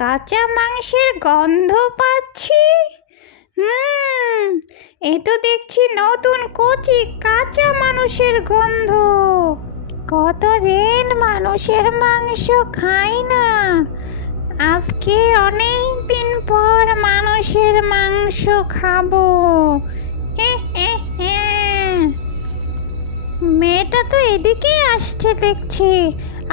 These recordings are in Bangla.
কাঁচা মাংসের গন্ধ পাচ্ছি। এ তো দেখছি নতুন কচি কাঁচা মানুষের গন্ধ। কতদিন মানুষের মাংস খাই না, আজকে অনেক দিন পর মানুষের মাংস খাবো। মেয়েটা তো এদিকেই আসছে দেখছি।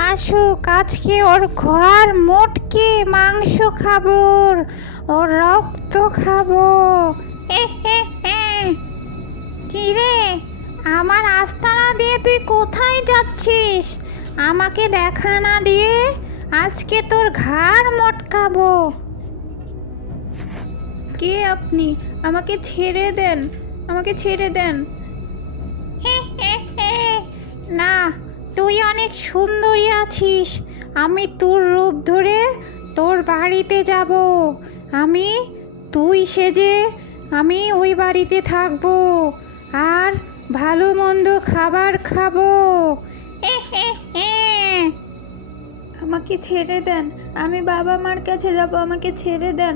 আসুক, আজকে ওর ঘর মোটকে মাংস খাবো, ওর রক্ত খাবো। কি রে, আমার আস্তানা দিয়ে তুই কোথায় যাচ্ছিস? আমাকে দেখা না দিয়ে আজকে তোর ঘাড় মটকাবো। কে আপনি? আমাকে ছেড়ে দেন, আমাকে ছেড়ে দেন। না, তুই অনেক সুন্দরী আছিস। আমি তোর রূপ ধরে তোর বাড়িতে যাব। তুই সেজে আমি ওই বাড়িতে থাকবো আর ভালো মন্দ খাবার খাবো। আমাকে ছেড়ে দেন, আমি বাবা মার কাছে যাব, আমাকে ছেড়ে দেন।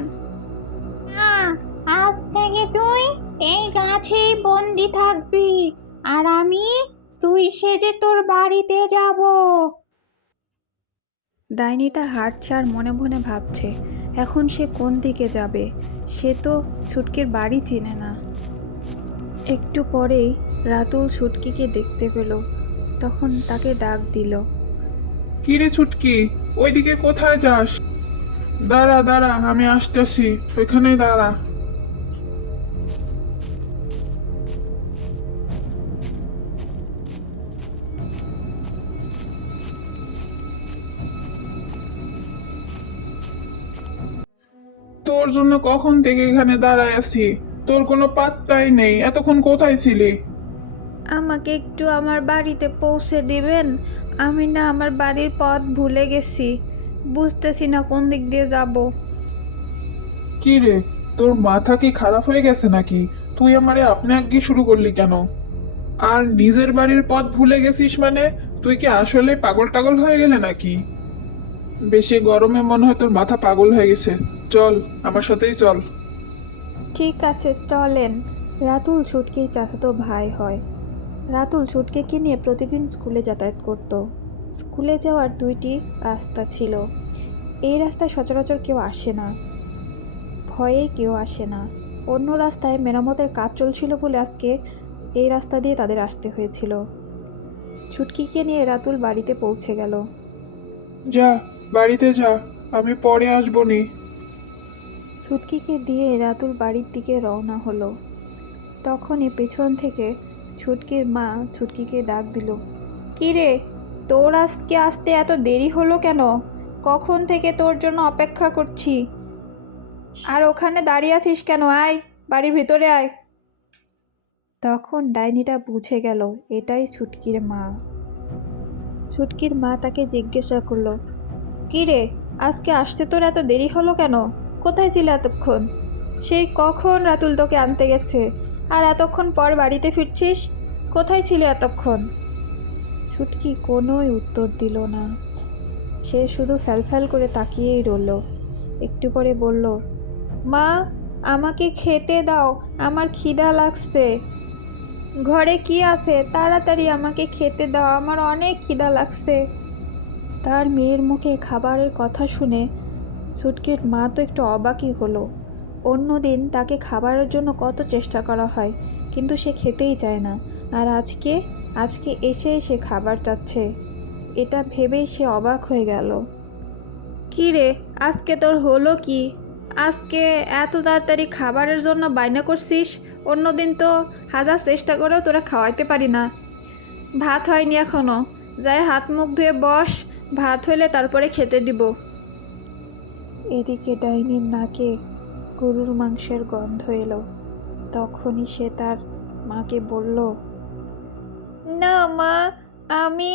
না, আজ থেকে তুই এই গাছেই বন্দি থাকবি, আর আমি তুই সেজে তোর বাড়িতে যাব। ডাইনিটা হাঁটছে আর মনে মনে ভাবছে এখন সে কোন দিকে যাবে। সে তো ছুটকির বাড়ি চিনে না। একটু পরেই রাতুল ছুটকিকে দেখতে পেল, তখন তাকে ডাক দিল। কিরে ছুটকি, ওইদিকে কোথায় যাস? দাঁড়া দাঁড়া, আমি আসতেছি, ওইখানেই দাঁড়া। তোর জন্য কখন থেকে এখানে দাঁড়ায় আছি, তোর কোনো পাত্তাই নেই। এতক্ষণ কোথায় ছিলি? আমাকে একটু আমার বাড়িতে পৌঁছে দিবেন? আমি না আমার বাড়ির পথ ভুলে গেছি, বুঝতেছি না কোন দিক দিয়ে যাব। কি রে, তোর মাথা কি খারাপ হয়ে গেছে নাকি? তুই আমারে আপনি আগে শুরু করলি কেন? আর নিজের বাড়ির পথ ভুলে গেছিস মানে? তুই কি আসলে পাগল টাগল হয়ে গেলে নাকি? বেশি গরমে মনে হয় তোর মাথা পাগল হয়ে গেছে। চল, আমার সাথেই চল। ঠিক আছে, চলেন। রাতুল ছুটকির চাচাতো ভাই হয়। রাতুল ছুটকিকে নিয়ে প্রতিদিন স্কুলে যাতায়াত করত। স্কুলে যাওয়ার দুইটি রাস্তা ছিল। এই রাস্তায় সচরাচর কেউ আসে না, ভয়ে কেউ আসে না। অন্য রাস্তায় মেরামতের কাজ চলছিল বলে আজকে এই রাস্তা দিয়ে তাদের আসতে হয়েছিল। ছুটকিকে নিয়ে রাতুল বাড়িতে পৌঁছে গেল। যা, বাড়িতে যা, আমি পরে আসবো নি। ছুটকিকে দিয়ে রাতুল বাড়ির দিকে রওনা হলো। তখনই পেছন থেকে ছুটকির মা ছুটকিকে ডাক দিল। কী রে, তোর আজকে আসতে এত দেরি হলো কেন? কখন থেকে তোর জন্য অপেক্ষা করছি। আর ওখানে দাঁড়িয়ে আছিস কেন? আয়, বাড়ির ভিতরে আয়। তখন ডাইনিটা বুঝে গেল এটাই ছুটকির মা। ছুটকির মা তাকে জিজ্ঞাসা করলো, কী রে, আজকে আসতে তোর এত দেরি হলো কেন? কোথায় ছিল এতক্ষণ? সেই কখন রাতুল তোকে আনতে গেছে, আর এতক্ষণ পর বাড়িতে ফিরছিস? কোথায় ছিল এতক্ষণ? ছুটকি কোনোই উত্তর দিল না। সে শুধু ফ্যালফ্যাল করে তাকিয়েই রইল। একটু পরে বলল, মা, আমাকে খেতে দাও, আমার খিদা লাগছে। ঘরে কি আছে? তাড়াতাড়ি আমাকে খেতে দাও, আমার অনেক খিদা লাগছে। তার মেয়ের মুখে খাবারের কথা শুনে ছুটকির মা তো একটু অবাকই হলো। অন্যদিন তাকে খাবারের জন্য কত চেষ্টা করা হয়, কিন্তু সে খেতেই চায় না। আর আজকে এসে সে খাবার চাচ্ছে। এটা ভেবেই সে অবাক হয়ে গেল। কী রে, আজকে তোর হলো কি? আজকে এত তাড়াতাড়ি খাবারের জন্য বায়না করছিস? অন্যদিন তো হাজার চেষ্টা করেও তোরা খাওয়াইতে পারি না। ভাত হয়নি এখনো, যাই হাত মুখ ধুয়ে বস, ভাত হইলে তারপরে খেতে দিব। এদিকে ডাইনির নাকে গরুর মাংসের গন্ধ এলো। তখনই সে তার মাকে বলল, না মা, আমি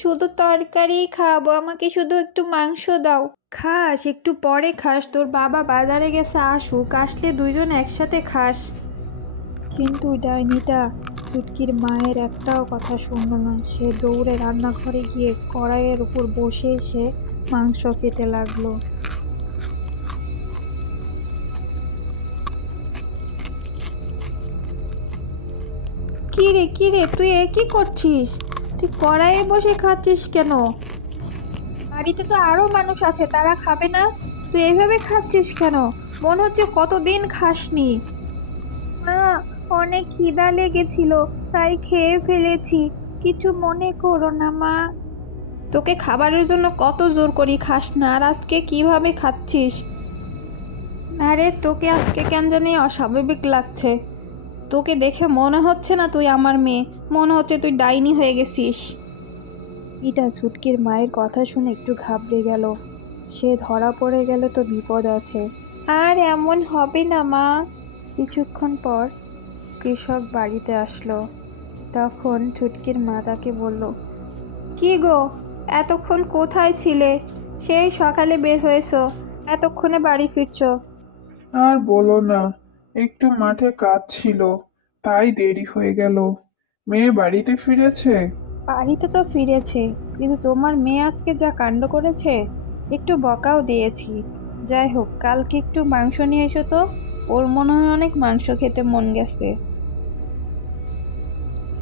শুধু তরকারি খাবো, আমাকে শুধু একটু মাংস দাও। খাস, একটু পরে খাস, তোর বাবা বাজারে গেছে, আসুক, আসলে দুইজন একসাথে খাস। কিন্তু ডাইনিটা ছুটকির মায়ের একটাও কথা শুনল না। সে দৌড়ে রান্নাঘরে গিয়ে কড়াইয়ের উপর বসে সে মাংস খেতে লাগলো। কি রে তুই এ কি করছিস? তুই কড়াইয়ে বসে খাচ্ছিস কেন? বাড়িতে তো আরো মানুষ আছে, তারা খাবে না? তুই এইভাবে খাচ্ছিস কেন? মনে হচ্ছে কতদিন খাসনি। মা, অনেক খিদা লেগেছিল, তাই খেয়ে ফেলেছি, কিছু মনে করো না মা। তোকে খাবারের জন্য কত জোর করি, খাস না, আর আজকে কিভাবে খাচ্ছিস? আরে তোকে আজকে কেন জানি অস্বাভাবিক লাগছে। তোকে দেখে মনে হচ্ছে না তুই আমার মেয়ে, মনে হচ্ছে তুই ডাইনি হয়ে গেছিস। এটা ছুটকির মায়ের কথা শুনে একটু ঘাবড়ে গেল। সে ধরা পড়ে গেলে তো বিপদ আছে। আর এমন হবে না মা। কিছুক্ষণ পর কৃষক বাড়িতে আসলো। তখন ছুটকির মা তাকে বলল, কি গো, এতক্ষণ কোথায় ছিলে? সেই সকালে বের হয়েছো, এতক্ষণে বাড়ি ফিরছো? আর বলো না, একটু মাঠে কাজ ছিল, তাই দেরি হয়ে গেল। মেয়ে বাড়িতে ফিরেছে? বাড়িতে তো ফিরেছে, কিন্তু তোমার মেয়ে আজকে যা কাণ্ড করেছে, একটু বকাও দিয়েছি। যাই হোক, কালকে একটু মাংস নিয়ে এসো তো, ওর মনে হয় অনেক মাংস খেতে মন গেছে।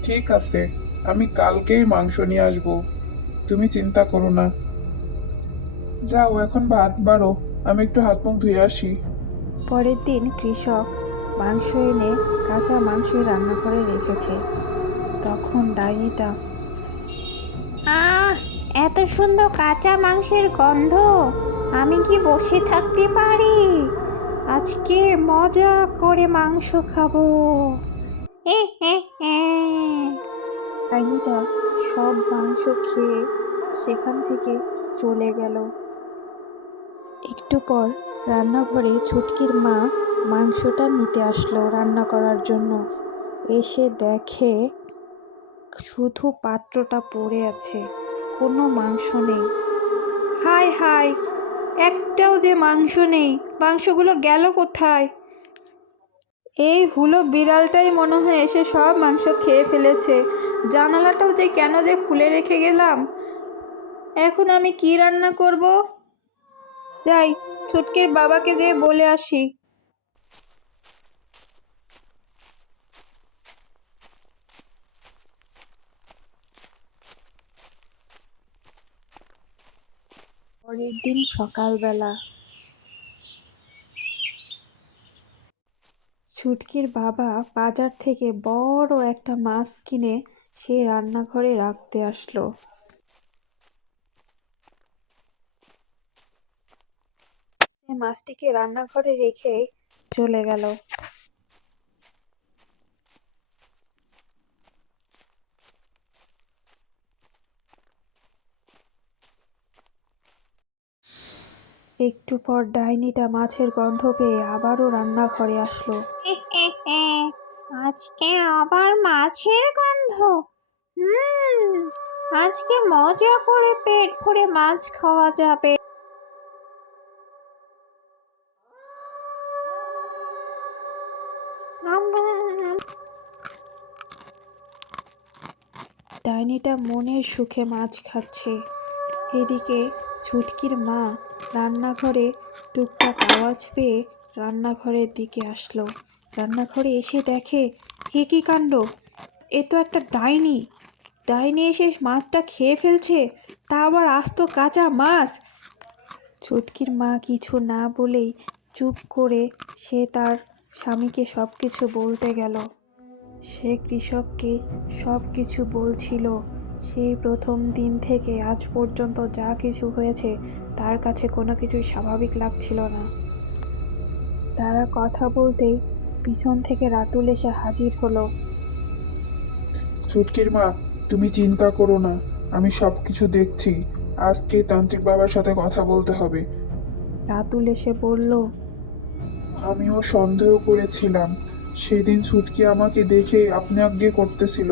ঠিক আছে, আমি কালকেই মাংস নিয়ে আসবো, তুমি চিন্তা করো না। যাও এখন ভাত বাড়ো, আমি একটু হাত মুখ ধুয়ে আসি। পরের দিন কৃষক মাংস এনে কাঁচা মাংস রান্নাঘরে রেখেছে। তখন ডাইনিটা, আহ, এত সুন্দর কাঁচা মাংসের গন্ধ, আমি কি বসে থাকতে পারি? আজকে মজা করে মাংস খাবো। এ হে হে। ডাইনিটা সব মাংস খেয়ে সেখান থেকে চলে গেল। একটু পর রান্নাঘরে ছুটকির মা মাংসটা নিতে আসলো রান্না করার জন্য। এসে দেখে শুধু পাত্রটা পড়ে আছে, কোনো মাংস নেই। হায় হায়, একটাও যে মাংস নেই, মাংসগুলো গেল কোথায়? এই হুলো বিড়ালটাই মনে হয় এসে সব মাংস খেয়ে ফেলেছে। জানালাটাও যে কেন যে খুলে রেখে গেলাম। এখন আমি কি রান্না করব? যাই, ছুটকির বাবাকে যেয়ে বলে আসি। পরের দিন সকালবেলা ছুটকির বাবা বাজার থেকে বড় একটা মাছ কিনে সেই রান্নাঘরে রাখতে আসলো। সে মাছটিকে রান্নাঘরে রেখে চলে গেল। একটু পর ডাইনিটা মাছের গন্ধ পেয়ে আবারও রান্নাঘরে আসলো। এ হে হে। আজকে আবার মাছের গন্ধ। হুম, আজকে মজা করে পেট ভরে মাছ খাওয়া যাবে। ডাইনিটা মনের সুখে মাছ খাচ্ছে। এদিকে ছুটকির মা রান্নাঘরে টুকটাক আওয়াজ পেয়ে রান্নাঘরের দিকে আসলো। রান্নাঘরে এসে দেখে, হে কি কাণ্ড, এ তো একটা ডাইনি। ডাইনি এসে মাছটা খেয়ে ফেলছে, তা আবার আস্ত কাঁচা মাছ। ছুটকির মা কিছু না বলেই চুপ করে সে তার স্বামীকে সব কিছু বলতে গেল। সে কৃষককে সব কিছু বলছিল। সেই প্রথম দিন থেকে আজ পর্যন্ত যা কিছু হয়েছে তার কাছে কোনো কিছুই স্বাভাবিক লাগছিল না। তারা কথা বলতেই পিছন থেকে রাতুল এসে হাজির হলো। ছুটকির মা, তুমি চিন্তা করো না, আমি সব কিছু দেখছি। আজকে তান্ত্রিক বাবার সাথে কথা বলতে হবে। রাতুল এসে বলল, আমিও সন্দেহ করেছিলাম, সেদিন ছুটকি আমাকে দেখে আপনি আজ্ঞে করতেছিল,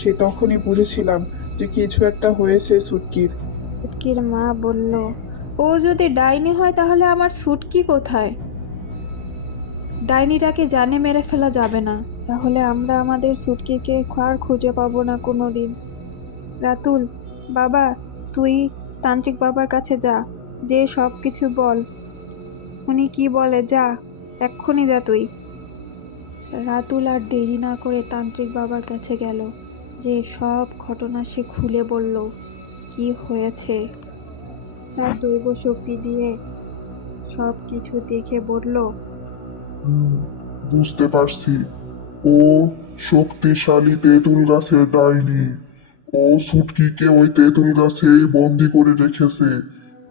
সে তখনই বুঝেছিলাম যে কিছু একটা হয়েছে ছুটকির। ছুটকির মা বলল, ও যদি ডাইনি হয় তাহলে আমার ছুটকি কোথায়? ডাইনিটাকে জানে মেরে ফেলা যাবে না, তাহলে আমরা আমাদের ছুটকিকে আর খুঁজে পাবো না কোনো দিন। রাতুল, বাবা, তুই তান্ত্রিক বাবার কাছে যা, যে সব কিছু বল। উনি কি বলে, যা, এক্ষুনি যা তুই। রাতুল আর দেরি না করে তান্ত্রিক বাবার কাছে গেল, যে সব ঘটনা সে খুলে বলল কি হয়েছে। তার দৈব শক্তি দিয়ে সব কিছু দেখে বলল, হুম, বুঝতে পারছি। ও শক্তিশালী তেঁতুল গাছের ডাইনি। ও সুটকিকে ওই তেঁতুল গাছেই বন্দি করে রেখেছে।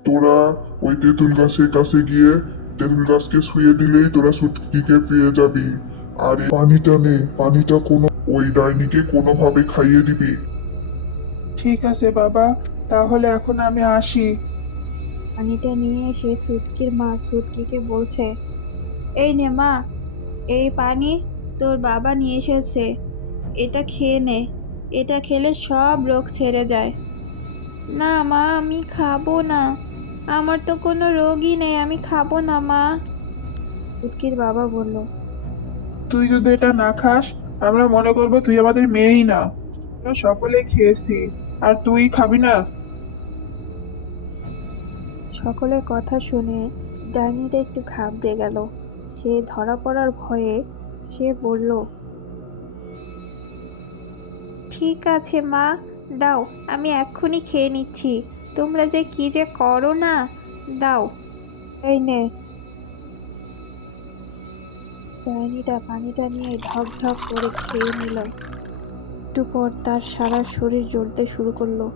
তোরা ওই তেঁতুল গাছের কাছে গিয়ে তেঁতুল গাছকে ছুঁয়ে দিলেই তোরা সুটকিকে পেয়ে যাবি। আর এই পানিটা নে, পানিটা কোনো ওই ডাইনিকে কোনোভাবে খাইয়ে দিবি। ঠিক আছে বাবা, তাহলে এখন আমি আসি। পানিটা নিয়ে এসে সুটকির মা সুটকিকে বলছে, এই নে মা, এই পানি তোর বাবা নিয়ে এসেছে, এটা খেয়ে নে, এটা খেলে সব রোগ সেরে যায়। না মা, আমি খাবো না, আমার তো কোনো রোগই নেই, আমি খাবো না মা। সুটকির বাবা বলল, তুই যদি এটা না খাস, আমরা মনে করবো তুই আমাদের মেয়েই না। আমরা সকলে খেয়েছি, আর তুই খাবি না? সকলের কথা শুনে ডাইনিটা একটু ঘাবড়ে গেল। সে ধরা পড়ার ভয়ে সে বলল, ঠিক আছে মা, দাও, আমি এক্ষুনি খেয়ে নিচ্ছি, তোমরা যে কি যে করো না, দাও, এই নে। ডাইনিটা পানিটা নিয়ে ঢক ঢক করে খেয়ে নিল। একটু পর তার সারা শরীর জ্বলতে শুরু করলো।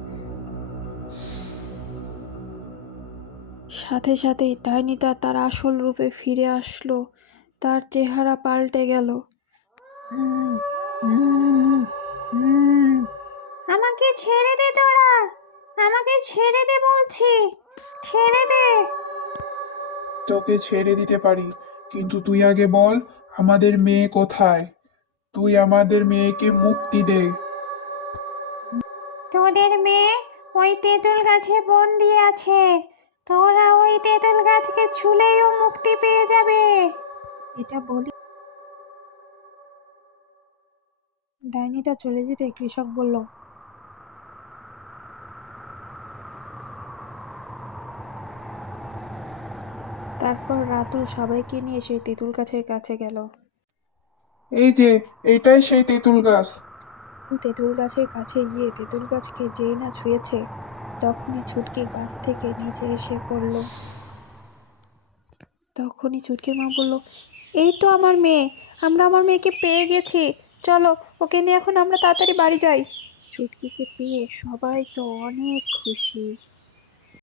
সাথে সাথেই ডাইনিটা তার আসল রূপে ফিরে আসলো, তার চেহারা পাল্টে গেল। আমাকে ছেড়ে দে তোরা, আমাকে ছেড়ে দে বলছি, ছেড়ে দে। তোকে ছেড়ে দিতে পারি, কিন্তু তুই আগে বল আমাদের মেয়ে কোথায়? তুই আমাদের মেয়েকে মুক্তি দে। তোদের মেয়ে ওই তেঁতুল গাছে বন্দি আছে, তোরা ওই তেঁতুল গাছকে ছুলেও মুক্তি পেয়ে যাবে। এটা বলি ডাইনিটা চলে যেতে কৃষক বলল, তারপর রাতুল সবাইকে নিয়ে সেই তেঁতুল গাছের কাছে গেল। এই যে, এইটাই সেই তেঁতুল গাছ। তেঁতুল গাছের কাছে গিয়ে তেঁতুল গাছকে যেই না ছুঁয়েছে, তখনই ছুটকি গাছ থেকে নিচে এসে পড়ল। তখনই ছুটকির মা বলল, এই তো আমার মেয়ে, আমরা আমার মেয়েকে পেয়ে গেছি, চলো ওকে নিয়ে এখন আমরা তাড়াতাড়ি বাড়ি যাই। ছুটকিকে পেয়ে সবাই তো অনেক খুশি।